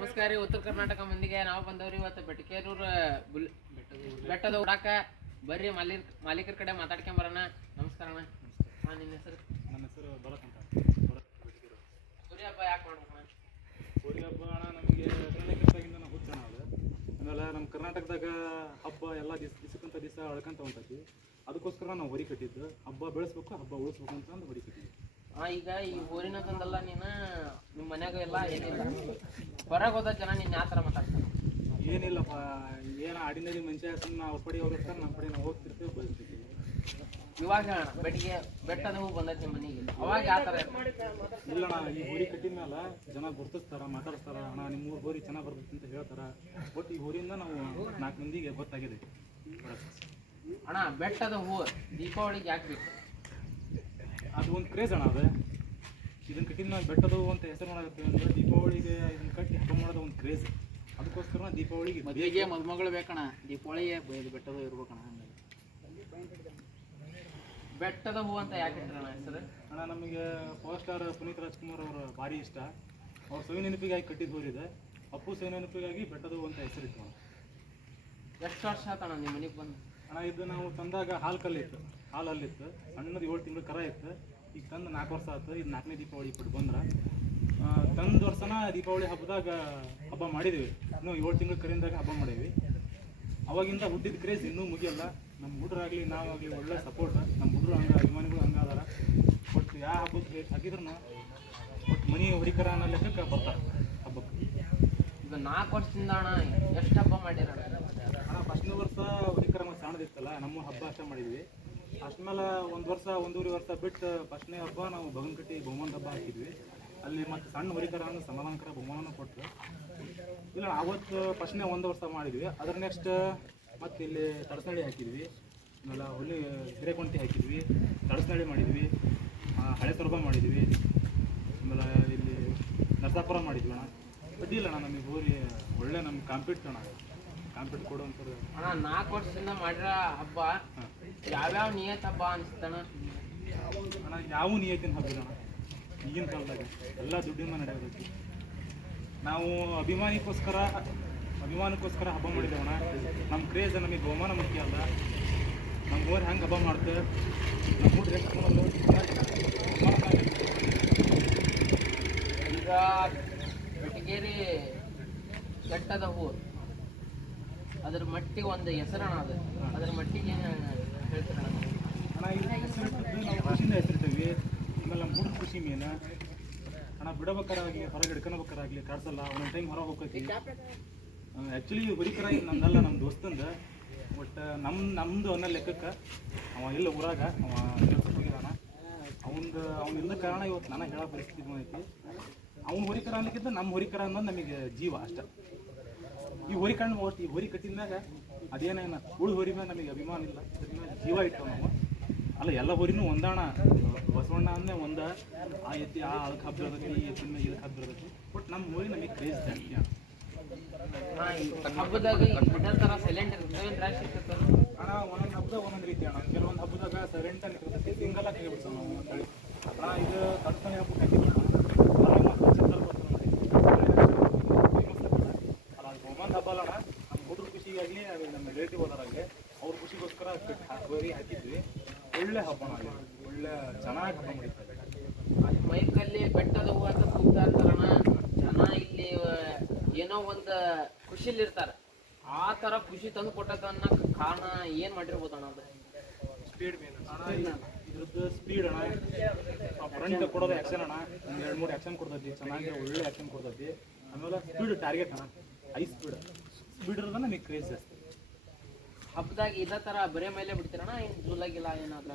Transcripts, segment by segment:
ನಮಸ್ಕಾರ ರೀ. ಉತ್ತರ ಕರ್ನಾಟಕ ಮಂದಿಗೆ ನಾವು ಬಂದವ್ರಿ ಇವತ್ತು ಬೆಟಕೇರೂರು ಬೆಟ್ಟದ ಉಡಾಕ ಬರ್ರಿ ಮಾಲೀಕರ ಕಡೆ ಮಾತಾಡ್ಕೊಂಬರೋಣ. ನಮಸ್ಕಾರ ಅಣ್ಣ. ಹಾಂ, ನಿನ್ನ ಹೆಸರು? ನನ್ನ ಹೆಸರು ಭರತ್ ಅಂತ. ಸೂರ್ಯ ಹಬ್ಬ ಯಾಕೆ ಮಾಡ್ಬೇಕಣ್ಣ? ಹೋರಿ ಹಬ್ಬ ಅಣ್ಣ ನಮಗೆ ಹದಿನೈದಕ್ಕಿಂತ ನಾವು ಹುಚ್ಚ ಅಣ್ಣ. ಅದು ಆಮೇಲೆ ನಮ್ಮ ಕರ್ನಾಟಕದಾಗ ಹಬ್ಬ ಎಲ್ಲ ದಿವಸಕ್ಕಂತ ದಿವಸ ಅಳ್ಕೊಂತ ಹೊಂಟೈತಿ. ಅದಕ್ಕೋಸ್ಕರ ನಾವು ಹೊರಿ ಕಟ್ಟಿದ್ದು. ಹಬ್ಬ ಬೆಳೆಸ್ಬೇಕು, ಹಬ್ಬ ಉಳಿಸ್ಬೇಕು ಅಂತಂದು ಹೊರಿ ಕಟ್ಟಿದ್ವಿ. ಈಗ ಈ ಊರಿನ ತಂದಲ್ಲ ನೀನು ನಿಮ್ಮ ಮನ್ಯಾಗ ಎಲ್ಲ ಏನಿಲ್ಲ, ಹೊರಗೆ ಹೋದ ಜನ ನೀನು ಯಾವ ಥರ ಮಾತಾಡ್ತಾರೆ? ಏನಿಲ್ಲಪ್ಪ, ಏನು ಆಡಿನಡಿ ಮನುಷ್ಯ ಸುಮ್ಮನೆ ಅವ್ರ ಪಡಿ ಅವ್ರು ಇರ್ತಾರೆ, ನಮ್ಮ ಪಡಿ ನಾವು ಹೋಗ್ತಿರ್ತೀವಿ, ಬೆಳೆಸ್ತೀವಿ. ಇವಾಗ ಬೆಟ್ಟದ ಹೂ ಬಂದೈತಿ ನಿಮ್ಮ ಮನೆಗೆ, ಅವಾಗ ಯಾವ ಥರ ಇಲ್ಲಣ್ಣ, ಈ ಹೋರಿ ಕಟ್ಟಿದ ಮೇಲೆ ಜನ ಗುರ್ತಿಸ್ತಾರ, ಮಾತಾಡಿಸ್ತಾರ. ಅಣ್ಣ ನಿಮ್ಮ ಊರು ಹೋರಿ ಚೆನ್ನಾಗಿ ಬರ್ತೈತಿ ಅಂತ ಹೇಳ್ತಾರ. ಬಟ್ ಈ ಹೋರಿಯಿಂದ ನಾವು 4 ಮಂದಿಗೆ ಗೊತ್ತಾಗಿದೆ. ಅಣ್ಣ, ಬೆಟ್ಟದ ಹೂ ದೀಪಾವಳಿಗೆ ಯಾಕೆ ಬೇಕು? ಅದು ಒಂದು ಕ್ರೇಜ್ ಅಣ್ಣ. ಅದು ಇದನ್ನು ಕಟ್ಟಿದ ಮೇಲೆ ಬೆಟ್ಟದ ಹೂ ಅಂತ ಹೆಸರು ಮಾಡಾಕತ್ತೀವಿ ಅಂದ್ರೆ ದೀಪಾವಳಿಗೆ ಇದನ್ನು ಕಟ್ಟಿ ಹಬ್ಬ ಮಾಡೋದು ಒಂದು ಕ್ರೇಜ್. ಅದಕ್ಕೋಸ್ಕರ ದೀಪಾವಳಿಗೆ ಮದುವೆಗೆ ಮದುಮಗಳು ಬೇಕಣ್ಣ, ದೀಪಾವಳಿಗೆ ಬೆಟ್ಟದ ಹೂ ಇರ್ಬೇಕಣ್ಣ. ಬೆಟ್ಟದ ಹೂ ಅಂತ ಯಾಕೆ ಇಟ್ಟರಣ್ಣ ಹೆಸರು? ಅಣ್ಣ, ನಮಗೆ ಪವರ್ ಸ್ಟಾರ್ ಪುನೀತ್ ರಾಜ್ಕುಮಾರ್ ಅವರು ಭಾರಿ ಇಷ್ಟ. ಅವ್ರ ಸವಿ ನೆನಪಿಗಾಗಿ ಕಟ್ಟಿದ್ದು ಹೋರಿದೆ. ಅಪ್ಪು ಸವಿ ನೆನಪಿಗಾಗಿ ಬೆಟ್ಟದ ಹೂ ಅಂತ ಹೆಸರಿತ್ತು. ಎಷ್ಟು ವರ್ಷ ಆತಣ್ಣ ನಿಮ್ಮ ಮನೆಗೆ ಬಂದು? ಅಣ್ಣ, ಇದು ನಾವು ತಂದಾಗ ಹಾಲಲ್ಲಿತ್ತು. ಸಣ್ಣದು 7 ತಿಂಗಳು ಕರ ಇತ್ತು. ಈಗ ತಂದು 4 ವರ್ಷ ಆಯ್ತು. ಇದು 4ನೇ ದೀಪಾವಳಿ ಕೊಟ್ಟು ಬಂದ್ರೆ ತಂದು ವರ್ಷನ ದೀಪಾವಳಿ ಹಬ್ಬದಾಗ ಹಬ್ಬ ಮಾಡಿದ್ವಿ. ಇನ್ನೂ 7 ತಿಂಗಳು ಕರಿಂದಾಗ ಹಬ್ಬ ಮಾಡೀವಿ. ಅವಾಗಿಂದ ಹುಟ್ಟಿದ ಕ್ರೇಜ್ ಇನ್ನೂ ಮುಗಿಯಲ್ಲ. ನಮ್ಮ ಹುಡುಗರಾಗಲಿ ನಾವಾಗಲಿ ಒಳ್ಳೆ ಸಪೋರ್ಟ್. ನಮ್ಮ ಹುಡುಗರು ಹಂಗೆ, ಅಭಿಮಾನಿಗಳು ಹಂಗೆ ಅದಾರ. ಒಟ್ಟು ಯಾವ ಹಬ್ಬಕ್ಕೆ ಹಾಕಿದ್ರು ಒಟ್ಟು ಮನೆ ಹೊರಿಕರ ಅನ್ನೋ ಲೆಕ್ಕಕ್ಕೆ ಬರ್ತಾರೆ ಹಬ್ಬಕ್ಕೆ. ಈಗ 4 ವರ್ಷದಿಂದ ಅಣ್ಣ ಎಷ್ಟು ಹಬ್ಬ ಮಾಡಿರ? ಅಣ್ಣ, ಫಸ್ಟ್ನೇ ವರ್ಷ ಹೊರಿಕರ ಮತ್ತು ಸಣ್ಣದಿತ್ತಲ್ಲ, ನಮ್ಮ ಹಬ್ಬ ಅಷ್ಟೇ ಮಾಡಿದ್ವಿ. ಅಷ್ಟ್ಮೇಲೆ 1 ವರ್ಷ 1.5 ವರ್ಷ ಬಿಟ್ಟು ಫಸ್ಟ್ನೇ ಹಬ್ಬ ನಾವು ಬಗನ್ಕಟ್ಟಿ ಬಹುಮಾನದ ಹಬ್ಬ ಹಾಕಿದ್ವಿ. ಅಲ್ಲಿ ಮತ್ತು ಸಣ್ಣ ಹೊರಿಕರ ಅನ್ನೋ ಸಮಾಧಾನಕರ ಬಹುಮಾನನೂ ಕೊಟ್ಟರು. ಇಲ್ಲ, ಅವತ್ತು ಫಸ್ಟ್ನೇ 1 ವರ್ಷ ಮಾಡಿದ್ವಿ. ಅದ್ರ ನೆಕ್ಸ್ಟ್ ಮತ್ತು ಇಲ್ಲಿ ತಡಸನಳ್ಳಿ ಹಾಕಿದ್ವಿ. ಆಮೇಲೆ ಹುಲಿ ಹಿರೇಕೊಂಟಿ ಹಾಕಿದ್ವಿ, ತಡಸನಳ್ಳಿ ಮಾಡಿದ್ವಿ, ಹಳೆ ಸೊರಬ ಮಾಡಿದ್ವಿ. ಆಮೇಲೆ ಇಲ್ಲಿ ನರಸಾಪುರ ಮಾಡಿದ್ವಿ ಅಣ್ಣ. ಅಡ್ಡಿಲ್ಲ ಅಣ್ಣ, ನಮಗೆ ಹೋರಿ ಒಳ್ಳೆ ನಮ್ಗೆ ಕಾಂಪಿಟ್ ಕೊಡುವಂಥದ್ದು. ಅಣ್ಣ, 4 ವರ್ಷದಿಂದ ಮಾಡಿರೋ ಹಬ್ಬ ಯಾವ್ಯಾವ ನಿಯತ್ ಹಬ್ಬ ಅನ್ಸುತ್ತಣ್ಣ? ಅಣ್ಣ, ಯಾವ ನಿಯತ್ತಿನ ಹಬ್ಬ ಅಣ್ಣ. ಈಗಿನ ಕಾಲದಾಗ ಎಲ್ಲ ದುಡ್ಡಿನ ನಡೆಯೋದಕ್ಕೆ ನಾವು ಅಭಿಮಾನಕ್ಕೋಸ್ಕರ ಹಬ್ಬ ಮಾಡಿದ್ದೇವಣ್ಣ. ನಮ್ಮ ಕ್ರೇಜ್ ನಮಗೆ ಬಹುಮಾನ ಮುಖ್ಯ ಅಲ್ಲ. ನಮ್ಮ ಊರು ಹೆಂಗೆ ಹಬ್ಬ ಮಾಡ್ತೇವೆ, ನಮ್ಮ ಊರು ಈಗ ಬೆಟಗೇರಿ ಬೆಟ್ಟದ ಹೂ, ಅದ್ರ ಮಟ್ಟಿಗೆ ಒಂದು ಹೆಸರಣ. ಅದ್ರ ಮಟ್ಟಿಗೆ ಏನು ಹೇಳ್ತೀರಣ್ಣ? ಅಣ್ಣ, ಇದು ಹೆಸರಿಟ್ಟಿದ್ದು ನಾವು ಖುಷಿಯಿಂದ ಹೆಸರಿಟ್ಟೇವಿ. ಆಮೇಲೆ ನಮ್ಮ ಹುಡುಗ ಖುಷಿ ಮೇನ ಅಣ್ಣ. ಬಿಡಬೇಕಾರಾಗಲಿ ಹೊರಗೆ ಹಿಡ್ಕೊಬೇಕಾರಾಗಲಿ ಕಾಡ್ಸಲ್ಲ. ಒಂದೊಂದು ಟೈಮ್ ಹೊರಗೆ ಹೋಗ್ತೈತಿ. ಆ್ಯಕ್ಚುಲಿ ಹೊರಿಕರ ನಮ್ದಲ್ಲ, ನಮ್ಮ ದೋಸ್ತಂದು. ಬಟ್ ನಮ್ಮದು ಅನ್ನೋ ಲೆಕ್ಕಕ್ಕೆ ಅವ ಇಲ್ಲ ಊರಾಗ, ಅವ ಕೆಲ್ಸಕ್ಕೆ ಹೋಗಿದ್ದಾನ. ಅವ್ನು ಇಲ್ಲದ ಕಾರಣ ಇವತ್ತು ನಾನು ಹೇಳೋ ಪರಿಸ್ಥಿತಿ ಬಂದೈತಿ. ಅವ್ನು ಹೊರಿಕರ ಅನ್ನೋಕ್ಕಿಂತ ನಮ್ಮ ಹೊರಿಕರ ಅನ್ನೋದು ನಮಗೆ ಜೀವ ಅಷ್ಟೆ. ಈ ಹೋರಿ ಹೋರಿ ಕಟ್ಟಿದಾಗ ಅದೇನೇನು ಉಳು ಹೋರಿ ಮೇಲೆ ನಮಗೆ ಅಭಿಮಾನ ಇಲ್ಲ, ಜೀವ ಇಟ್ಟು ನಾವು ಅಲ್ಲ. ಎಲ್ಲ ಹೋರಿನೂ ಒಂದಾಣ. ಬಸವಣ್ಣ ಅಂದರೆ ಒಂದು ಆ ಎತ್ತಿ ಆ ಅದಕ್ಕೆ ಹಬ್ಬ ಇರ್ತೈತಿ, ಈ ಎತ್ತಿನ ಮೇಲೆ ಇದಕ್ಕೆ ಹಬ್ಬ ಇರ್ತೈತಿ. ಬಟ್ ನಮ್ಮ ಹೋರಿ ನಮಗೆ ಕ್ರೇಜ್ ಜಾಸ್ತಿ. ಹಬ್ಬದಾಗ ಥರ ಸೈಲೆಂಟ್ ಇರ್ತದೆ ಅಣ್ಣ. ಒಂದೊಂದು ಹಬ್ಬದಾಗ ಒಂದೊಂದು ರೀತಿ ಅಣ್ಣ. ಕೆಲವೊಂದು ಹಬ್ಬದಾಗ ಸೈಲೆಂಟ್ ಆಗಿ ಇರ್ತೈತಿ, ಸಿಂಗಲ್ ಆಗಿ ಬಿಡ್ತೀವಿ ನಾವು ಅಂತೇಳಿ. ಅಣ್ಣ, ಇದು ತಡ್ತಾನೆ ಹಬ್ಬಕ್ಕೆ ಹಾಕಿದ್ವಿ ಅಣ್ಣ. ಬಹುಮಾನ ಹಬ್ಬ ಅಲ್ಲ ಅಣ್ಣ. ನಮ್ಮ ಹುಡುಗರ ಖುಷಿಗಾಗಲಿ, ನಮ್ಮ ರಿಲೇಟಿವ್ ಹೋದಾರಾಗಲಿ ಅವ್ರ ಖುಷಿಗೋಸ್ಕರ ಹೋರಿ ಹಾಕಿದ್ವಿ. ಒಳ್ಳೆ ಹಬ್ಬ ಮಾಡಿ, ಒಳ್ಳೆ ಚೆನ್ನಾಗಿ ಹಬ್ಬ ಮಾಡಿರ್ತಾರೆ. ಮೈಕಲ್ಲಿ ಬೆಟ್ಟದ ಹೂ ಅಂತ ಕೂಗ್ತಾ ಇರ್ತಾರಣ್ಣ ಜನ. ಇಲ್ಲಿ ಏನೋ ಒಂದು ಖುಷಿಲಿ ಇರ್ತಾರೆ. ಆ ಥರ ಖುಷಿ ತಂದು ಕೊಟ್ಟದನ್ನ ಕಾರಣ ಏನು ಮಾಡಿರ್ಬೋದಣ್ಣ? ಅದು ಸ್ಪೀಡ್ ಮೇನ್ ಅಣ್ಣ. ಇದ್ರದ್ದು ಸ್ಪೀಡ್ ಅಣ್ಣ. ಫ್ರಂಟ್ ಕೊಡೋದು ಆ್ಯಕ್ಷನ್ ಅಣ್ಣ. ಒಂದು 2-3 ಆ್ಯಕ್ಷನ್ ಕೊಡ್ತೈತಿ, ಚೆನ್ನಾಗಿ ಒಳ್ಳೆ ಆ್ಯಕ್ಷನ್ ಕೊಡ್ತೈತಿ. ಆಮೇಲೆ ಸ್ಪೀಡ್ ಟಾರ್ಗೆಟ್ ಅಣ್ಣ, ಹೈ ಸ್ಪೀಡ್ ಇರೋದನ್ನ ನಮಗೆ ಕ್ರೇಜ್ ಜಾಸ್ತಿ. ಹಬ್ಬದಾಗ ಇದೇ ಥರ ಬರೇ ಮೇಲೆ ಬಿಡ್ತೀರಣ್ಣ? ಏನು ಜೂಲಾಗಿಲ್ಲ ಏನಾದ್ರು?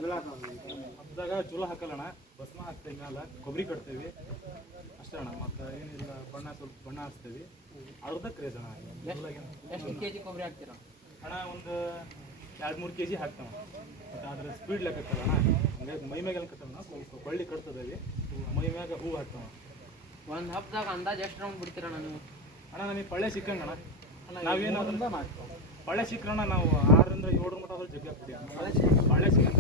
ಹಬ್ಬದಾಗ ಜೂಲ ಹಾಕಲ್ಲಣ್ಣ, ಭಸ್ಮ ಹಾಕ್ತೇವೆ, ಮೇಲೆ ಕೊಬ್ಬರಿ ಕಟ್ತೇವೆ ಅಷ್ಟೇ ಅಣ್ಣ. ಮತ್ತು ಏನಿಲ್ಲ, ಸ್ವಲ್ಪ ಬಣ್ಣ ಹಚ್ತೇವೆ. ಅರ್ಧ ಕ್ರೇಜ್ ಅಣ್ಣ. ಎಷ್ಟು ಕೆಜಿ ಕೊಬ್ಬರಿ ಹಾಕ್ತೀರ ಅಣ್ಣ? ಒಂದು 2-3 kg ಹಾಕ್ತಾವ. ಮತ್ತು ಅದ್ರ ಸ್ಪೀಡ್ ಲೆಕ್ಕತ್ತಲ್ಲ ಅಣ್ಣ. ಹಂಗಾಗಿ ಮೈ ಮ್ಯಾಗ ಕಟ್ಟಲ್ಲ, ಸ್ವಲ್ಪ ಬಳ್ಳಿ ಕಟ್ತದೇವಿ, ಮೈ ಮ್ಯಾಗ ಹೂ ಹಾಕ್ತಾವ. ಒಂದು ಹಬ್ಬದಾಗ ಅಂದಾಜು ಎಷ್ಟು ರೌಂಡ್ ಬಿಡ್ತೀರಣ್ಣ ನೀವು? ಅಣ್ಣ, ನಮಗೆ ಪಳ್ಳೆ ಸಿಕ್ಕಂಗಣ್ಣ. ನಾವೇನಾದ್ರಿಂದ ಪಳ್ಳೆ ಸಿಕ್ಕರಣ್ಣ ನಾವು 6ರಿಂದ 7 ಮಟ್ಟ ಅದ್ರ ಜಗ್ಗಿ ಹಾಕ್ಬಿಡಿ. ಪಳ್ಳೆ ಸಿಕ್ಕಂಗ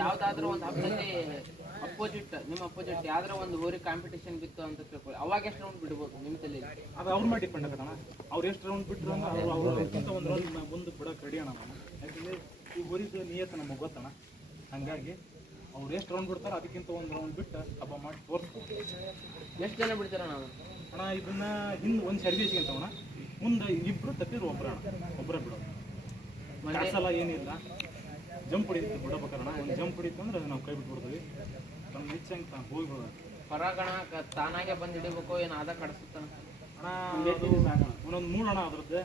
ಯಾವುದಾದ್ರೂ ಒಂದು ಹಬ್ಬದಲ್ಲಿ ನಿಮ್ಮ ಅಪೋಸಿಟ್ ಯಾವ್ದಾರ ಒಂದು ಹೋರಿ ಕಾಂಪಿಟೇಷನ್ ಬಿತ್ತು ಅಂತ ತಿಳ್ಕೊಳ್ಳಿ, ಅವಾಗ ಎಷ್ಟು ರೌಂಡ್ ಬಿಡ್ಬೋದು ನಿಮ್ಮ ತಲೆ? ಅದು ಅವ್ರ ಮೇಲೆ ಡಿಪೆಂಡ್ ಆಗತ್ತಣ್ಣ. ಅವ್ರು ಎಷ್ಟು ರೌಂಡ್ ಬಿಟ್ಟರು ಅಂದ್ರೆ ಅವ್ರಕ್ಕಿಂತ ಒಂದು ರೌಂಡ್ ಮುಂದೆ ಬಿಡೋಕೆ ರೆಡಿ ಅಣ್ಣ ನಾವು. ಯಾಕಂದರೆ ಈ ಹೋರಿದು ನಿಯತ್ತು ನಮಗೆ ಗೊತ್ತಣ್ಣ. ಹಾಗಾಗಿ ಅವ್ರು ಎಷ್ಟು ರೌಂಡ್ ಬಿಡ್ತಾರೆ ಅದಕ್ಕಿಂತ ಒಂದು ರೌಂಡ್ ಬಿಟ್ಟು ಹಬ್ಬ ಮಾಡಿ ತೋರಿಸ್ಬೋದು. ಎಷ್ಟು ಜನ ಬಿಡ್ತೀರ ನಾವು ಅಣ್ಣ? ಇದನ್ನ ಹಿಂದೆ ಒಂದು ಸರ್ವಿಸ್ಗೆ ಅಂತವಣ್ಣ, ಮುಂದೆ ಇಬ್ಬರು ತಪ್ಪಿದ್ರು ಒಬ್ಬರೇ ಬಿಡೋದು. ಕ್ಯಾನ್ಸಲ್ ಏನಿಲ್ಲ, ಜಂಪ್ ಹೊಡಿತು ಬಿಡಬೇಕಣ್ಣ. ಒಂದು ಜಂಪ್ ಹೊಡಿತು ಅಂದ್ರೆ ನಾವು ಕೈ ಬಿಟ್ಬಿಡ್ತೀವಿ. ನಮ್ಮ ಇಚ್ಛೆ ಹಂಗೆ ಹೋಗಿ ಬಿಡೋದು. ಹೊರಗಣ ತಾನಾಗೆ ಬಂದು ಹಿಡಿಬೇಕು, ಏನು ಆದ ಕಡಿಸುತ್ತಾನ ಅಣ್ಣ? ಒಂದೊಂದು ಮೂರು ಅಣ್ಣ ಅದ್ರದ್ದು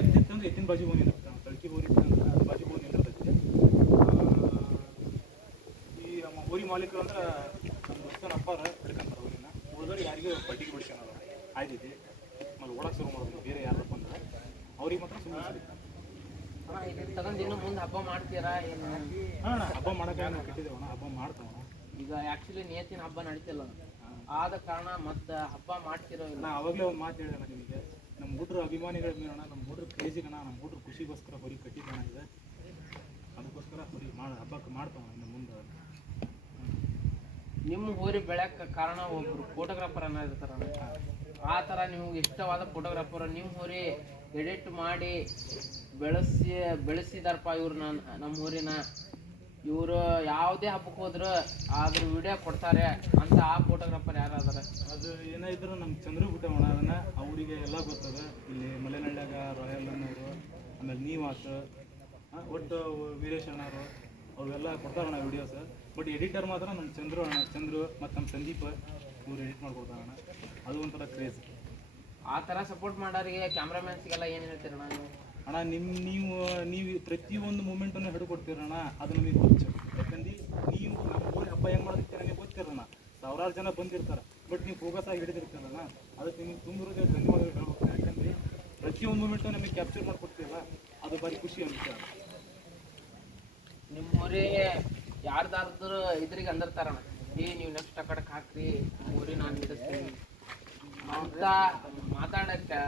ಎತ್ತಿತ್ತು ಅಂದ್ರೆ ಎತ್ತಿನ ಬಾಜು ಬಂದು ನಿಂತಿರ್ತಾನೆ, ತಳಕಿ ಹೋರಿ ಬಾಜು ಬಂದು ನಿಂತಿರ್ತೈತಿ. ಈ ನಮ್ಮ ಹೋರಿ ಮಾಲೀಕರು ಅಂದ್ರೆ ನಮ್ಮ ದೋಸ್ತನ ಅಪ್ಪಾರ ಹಿಡ್ಕೊಂತಾರೆ ಹೋರಿನ, ಉಳಿದವ್ರು ಯಾರಿಗೂ ಪಟ್ಟಿಗೆ ಬಿಡ್ಸ್ಕೊಳಲ್ಲ. ಆಯ್ತೈತಿ ಆಮೇಲೆ ಓಡಕ್ಕೆ ಶುರು ಮಾಡೋದು ಬೇರೆ ಯಾರಪ್ಪ ಅಂದ್ರೆ ಅವ್ರಿಗೆ ಮಾತ್ರ ಸುಮ್ಮನೆ ಸರಿತಾರೆ. ತಗೊಂಡು ಇನ್ನು ಮುಂದೆ ಹಬ್ಬ ಮಾಡ್ತೀರಾ ಏನು? ಹಾಂ, ಹಬ್ಬ ಮಾಡೋಕೆ ನಾವು ಕಟ್ಟಿದ್ದೇವಣ್ಣ, ಹಬ್ಬ ಮಾಡ್ತಾವಣ್ಣ. ಈಗ ಆ್ಯಕ್ಚುಲಿ ನಿಯತ್ತಿನ ಹಬ್ಬ ನಡೀತಿಲ್ಲ, ಆದ ಕಾರಣ ಮತ್ತೆ ಹಬ್ಬ ಮಾಡ್ತಿರೋ ಇಲ್ಲ. ನಾ ಅವಾಗಲೇ ಒಂದು ಮಾತು ಹೇಳಿದೆ ನಿಮಗೆ, ನಮ್ಮ ಹುಡ್ರು ಅಭಿಮಾನಿಗಳ ಮೇಲಣ್ಣ, ನಮ್ಮ ಹುಡ್ರು ಕ್ರೇಜಿಗಣ, ನಮ್ಮ ಹುಡ್ರು ಖುಷಿಗೋಸ್ಕರ ಹೊರಿ ಕಟ್ಟಿದ್ದಣ ಇದೆ. ಅದಕ್ಕೋಸ್ಕರ ಹೊರಿ ಹಬ್ಬಕ್ಕೆ ಮಾಡ್ತಾವಣ್ಣ ಇನ್ನು ಮುಂದೆ. ನಿಮ್ಮ ಹೋರಿ ಬೆಳೆಯಕ್ಕೆ ಕಾರಣ ಒಬ್ರು ಫೋಟೋಗ್ರಾಫರ್ ಅನ್ನೋ ಇರ್ತಾರಣ್ಣ. ಆ ಥರ ನಿಮ್ಗೆ ಇಷ್ಟವಾದ ಫೋಟೋಗ್ರಾಫರ್ ನಿಮ್ಮ ಹೋರಿ ಎಡಿಟ್ ಮಾಡಿ ಬೆಳೆಸಿದಾರಪ್ಪ ಇವ್ರು. ನಮ್ಮ ಊರಿನ ಇವರು ಯಾವುದೇ ಹಬ್ಬಕ್ಕೆ ಹೋದ್ರು ಅದ್ರ ವಿಡಿಯೋ ಕೊಡ್ತಾರೆ ಅಂತ ಆ ಫೋಟೋಗ್ರಾಫರ್ ಯಾರು ಅದಾರ? ಅದು ಏನಾದ್ರು ನಮ್ಮ ಚಂದ್ರು ಬಿಟ್ಟವಣ್ಣ, ಅದನ್ನು ಅವರಿಗೆ ಎಲ್ಲ ಗೊತ್ತದ. ಇಲ್ಲಿ ಮಲೆನಾಡ್ಯಾಗ ರಾಯಲ್ ಅನ್ನೋರು, ಆಮೇಲೆ ನೀವಾಸ್, ಒಟ್ಟು ವೀರೇಶ್ ಅಣ್ಣವರು ಅವೆಲ್ಲ ಕೊಡ್ತಾರಣ್ಣ ವಿಡಿಯೋಸ್. ಬಟ್ ಎಡಿಟರ್ ಮಾತ್ರ ನಮ್ಮ ಚಂದ್ರು ಮತ್ತು ನಮ್ಮ ಸಂದೀಪ್ ಇವ್ರು ಎಡಿಟ್ ಮಾಡ್ಕೊಡ್ತಾರಣ್ಣ. ಅದು ಒಂಥರ ಕ್ರೇಜ್. ಆ ಥರ ಸಪೋರ್ಟ್ ಮಾಡೋರಿಗೆ ಕ್ಯಾಮ್ರಾಮ್ಯಾನ್ಸ್ಗೆಲ್ಲ ಏನು ಹೇಳ್ತೀರಣ್ಣ ನೀವು? ಅಣ್ಣ ನೀವು ಪ್ರತಿಯೊಂದು ಮೂಮೆಂಟನ್ನು ಹಿಡ್ಕೊಡ್ತೀರಣ್ಣ, ಅದು ನಮಗೆ ಗೊತ್ತು. ಯಾಕಂದ್ರೆ ನೀವು ನಮ್ಮ ಊರಿ ಹಬ್ಬ ಹೆಂಗೆ ಮಾಡೋದಕ್ಕೆ ನನಗೆ ಗೊತ್ತಿರೋಣ. ಸಾವಿರಾರು ಜನ ಬಂದಿರ್ತಾರೆ, ಬಟ್ ನೀವು ಫೋಕಸ್ ಆಗಿ ಹಿಡಿದಿರ್ತೀರಣ್ಣ. ಅದಕ್ಕೆ ನಿಮ್ಗೆ ತುಂಬಿರೋದೇ ಧನ್ಯವಾದಗಳು ಹೇಳ್ಬೇಕು. ಯಾಕಂದರೆ ಪ್ರತಿಯೊಂದು ಮೂಮೆಂಟು ನಮಗೆ ಕ್ಯಾಪ್ಚರ್ ಮಾಡಿಕೊಡ್ತೀರಲ್ಲ, ಅದು ಭಾರಿ ಖುಷಿ ಅನಿಸುತ್ತೆ. ನಿಮ್ಮ ಊರಿಗೆ ಯಾರ್ದಾದ್ರು ಇದ್ರಿಗೆ ಅಂದಿರ್ತಾರಣ್ಣ, ನೀವು ನೆಕ್ಸ್ಟ್ ಆ ಕಡೆಗೆ ಹಾಕ್ರಿ, ಊರಿ ನಾನು ಹಿಡಿಸ್ತೀನಿ ಅಂತ ಮಾತಾಡಕ್ಕೆ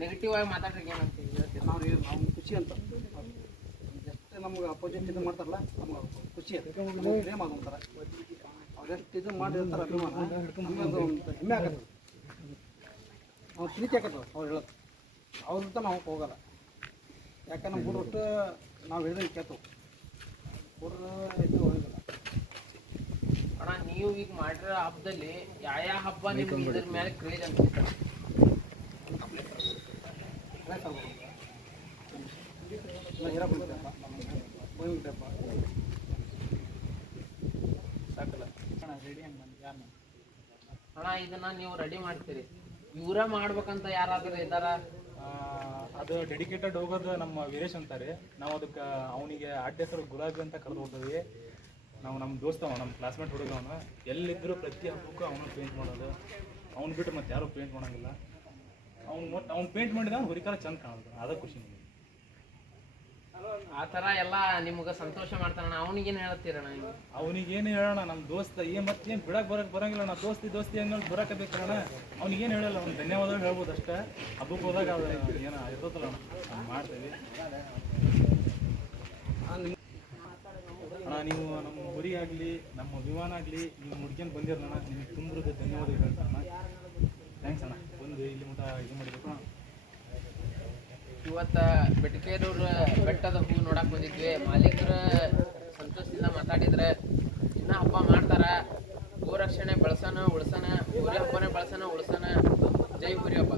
ನೆಗೆಟಿವ್ ಆಗಿ ಮಾತಾಡ್ರಿಗೆ ಏನಂತ ಹೇಳ್ತೀವಿ ನಾವು ಖುಷಿ ಅಂತ ಎಷ್ಟು ನಮ್ಗೆ ಅಪೋಸಿಟ್ ಇದು ಮಾಡ್ತಾರಲ್ಲ, ನಮ್ಗೆ ಖುಷಿ ಅದು ಪ್ರೇಮ ಆಗುತ್ತಾರೆ. ಅವ್ರು ಎಷ್ಟು ಇದು ಮಾಡಿರ್ತಾರೆ ಅಭಿಮಾನ, ನಮಗೆ ಅದು ಒಂದು ಹೆಮ್ಮೆ ಆಗತ್ತೆ. ನಾವು ಪ್ರೀತಿ ಆಗತ್ತೆ ಅವ್ರು ಹೇಳೋದು. ಅವ್ರಂತ ನಾವು ಹೋಗಲ್ಲ, ಯಾಕಂದ್ರೆ ನಮ್ಮ ಹುಡುಗಟ್ಟು ನಾವು ಹೇಳಿದ್ರೆ ಕೇಳ್ತೇವೆ. ಹುಡುಗರು ಇದು ಹೋಗಿಲ್ಲ ಅಣ್ಣ. ನೀವು ಈಗ ಮಾಡಿರೋ ಹಬ್ಬದಲ್ಲಿ ಯಾವ ಹಬ್ಬ ನಿಮ್ಗೆ ಇದ್ರ ಮೇಲೆ ಕ್ರೇಜ್ ಅನ್ಸುತ್ತೆ? ಅಣ್ಣ, ಇದನ್ನ ನೀವು ರೆಡಿ ಮಾಡ್ತೀರಿ, ಇವರ ಮಾಡ್ಬೇಕಂತ ಯಾರಾದ್ರೂ ಇದ್ದಾರ? ಅದು ಡೆಡಿಕೇಟೆಡ್ ಹೋಗೋದು ನಮ್ಮ ವೀರೇಶ್ ಅಂತಾರೆ. ನಾವು ಅದಕ್ಕೆ ಅವನಿಗೆ ಅಡ್ಡ ಹೆಸರು ಗುಲಾಬಿ ಅಂತ ಕರೆದು ಹೋಗ್ತೀವಿ. ನಾವು ನಮ್ಮ ದೋಸ್ತವ, ನಮ್ಮ ಕ್ಲಾಸ್ಮೇಟ್ ಹುಡುಗವನು, ಎಲ್ಲಿದ್ದರೂ ಪ್ರತಿ ಹಬ್ಬಕ್ಕೂ ಅವನು ಪೇಂಟ್ ಮಾಡೋದು. ಅವ್ನು ಬಿಟ್ಟು ಮತ್ತೆ ಯಾರೂ ಪೇಂಟ್ ಮಾಡೋಂಗಿಲ್ಲ. ಅವ್ನು ಪೇಂಟ್ ಮಾಡಿದ ಹುರಿಕಾರ ಚಂದ ಕಾಣೋದು, ಅದೇ ಖುಷಿ ನಮಗೆ. ಆ ಥರ ಎಲ್ಲ ನಿಮ್ಗೆ ಸಂತೋಷ ಮಾಡ್ತಾರಣ್ಣ. ಅವನಿಗೇನು ಹೇಳ್ತೀರಣ್ಣ ನೀವು? ಅವನಿಗೇನು ಹೇಳೋಣ, ನಮ್ಮ ದೋಸ್ತ ಮತ್ತೇನು ಬಿಡಕ್ಕೆ ಬರೋಂಗಿಲ್ಲ. ನಾ ದೋಸ್ತಿ ಹಂಗಲ್ಲಿ ಬರೋಕೆ ಬೇಕಣ್ಣ. ಅವ್ನಿಗೇನು ಹೇಳಲ್ಲ, ಅವ್ನು ಧನ್ಯವಾದ ಹೇಳ್ಬೋದು ಅಷ್ಟೇ. ಹಬ್ಬಕ್ಕೆ ಹೋದಾಗ ಅದು ಏನೋ ಇರ್ತದಲ್ಲ ಅಣ್ಣ, ಮಾಡ್ತೇವೆ ಅಣ್ಣ. ನೀವು ನಮ್ಮ ಹುರಿ ಆಗಲಿ, ನಮ್ಮ ಅಭಿಮಾನ ಆಗಲಿ, ನೀವು ಮುಡ್ಕೊಂಡು ಬಂದಿರಣ್ಣ, ನಿಮಗೆ ತುಂಬಿರೋದು ಧನ್ಯವಾದ ಹೇಳ್ತಾರಣ್ಣ. ಥ್ಯಾಂಕ್ಸ್ ಅಣ್ಣ, ಬಂದು ಇಲ್ಲಿ ಮಟ್ಟ ಇದು ಮಾಡಬೇಕು. ಇವತ್ತು ಬೆಟಕೇರೂರು ಬೆಟ್ಟದ ಹೂ ನೋಡಕ್ ಬಂದಿದ್ವಿ. ಮಾಲೀಕರು ಸಂತೋಷದಿಂದ ಮಾತಾಡಿದ್ರೆ ಇನ್ನೂ ಹಬ್ಬ ಮಾಡ್ತಾರ. ಗೋ ರಕ್ಷಣೆ ಬೆಳೆಸೋಣ ಉಳಿಸೋಣ, ಊರಿ ಹಬ್ಬನೇ ಬೆಳೆಸೋಣ ಉಳಿಸೋಣ. ಜೈ ಊರಿ ಹಬ್ಬ.